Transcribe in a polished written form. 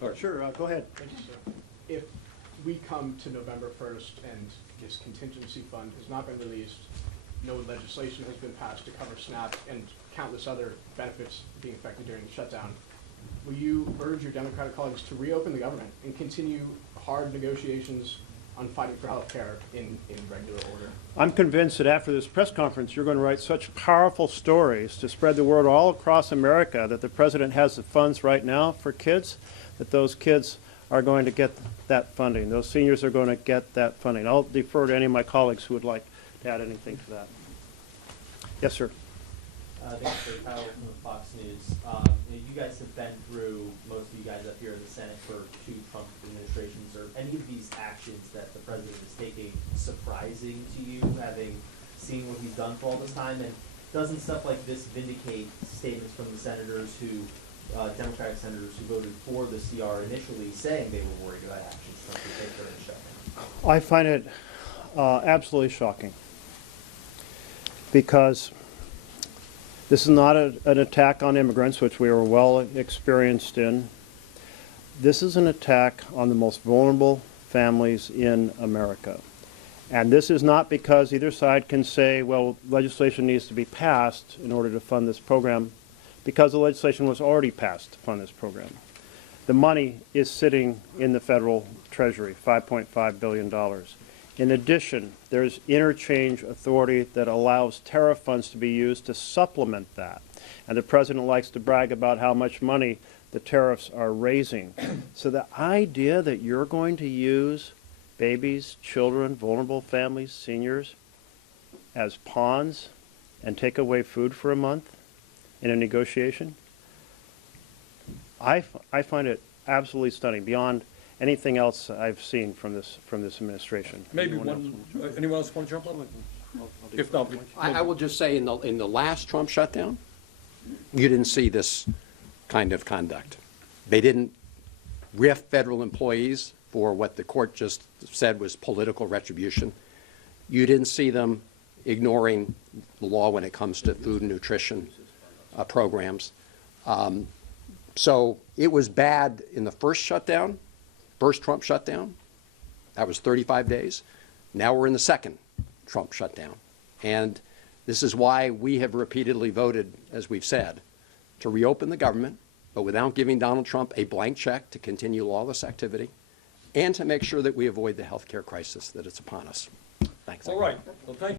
All right. Sure, go ahead. Thank you, sir. If we come to November 1st and this contingency fund has not been released, no legislation has been passed to cover SNAP and countless other benefits being affected during the shutdown, will you urge your Democratic colleagues to reopen the government and continue hard negotiations on fighting for health care in regular order? I'm convinced that after this press conference, you're going to write such powerful stories to spread the word all across America that the president has the funds right now for kids, that those kids are going to get that funding. Those seniors are going to get that funding. I'll defer to any of my colleagues who would like to add anything to that. Yes, sir. Thanks for Kyle from Fox News. You guys have been through, most of you guys up here in the Senate, for 2 Trump administrations. Are any of these actions that the president is taking surprising to you, having seen what he's done for all this time? And doesn't stuff like this vindicate statements from the senators who, Democratic senators who voted for the CR initially, saying they were worried about actions Trump would take during the shutdown? I find it absolutely shocking because this is not an attack on immigrants, which we are well experienced in. This is an attack on the most vulnerable families in America. And this is not because either side can say, well, legislation needs to be passed in order to fund this program, because the legislation was already passed to fund this program. The money is sitting in the federal treasury, $5.5 billion. In addition, there's interchange authority that allows tariff funds to be used to supplement that. And the president likes to brag about how much money the tariffs are raising. So the idea that you're going to use babies, children, vulnerable families, seniors as pawns and take away food for a month in a negotiation, I find it absolutely stunning, beyond anything else I've seen from this administration. Maybe anyone else want to jump on? If not, I will just say in the last Trump shutdown, you didn't see this kind of conduct. They didn't riff federal employees for what the court just said was political retribution. You didn't see them ignoring the law when it comes to food and nutrition programs. So it was bad in the first shutdown, first Trump shutdown. That was 35 days. Now we're in the second Trump shutdown. And this is why we have repeatedly voted, as we've said, to reopen the government, but without giving Donald Trump a blank check to continue lawless activity, and to make sure that we avoid the health care crisis that is upon us. Thanks. all right. Well, thank you.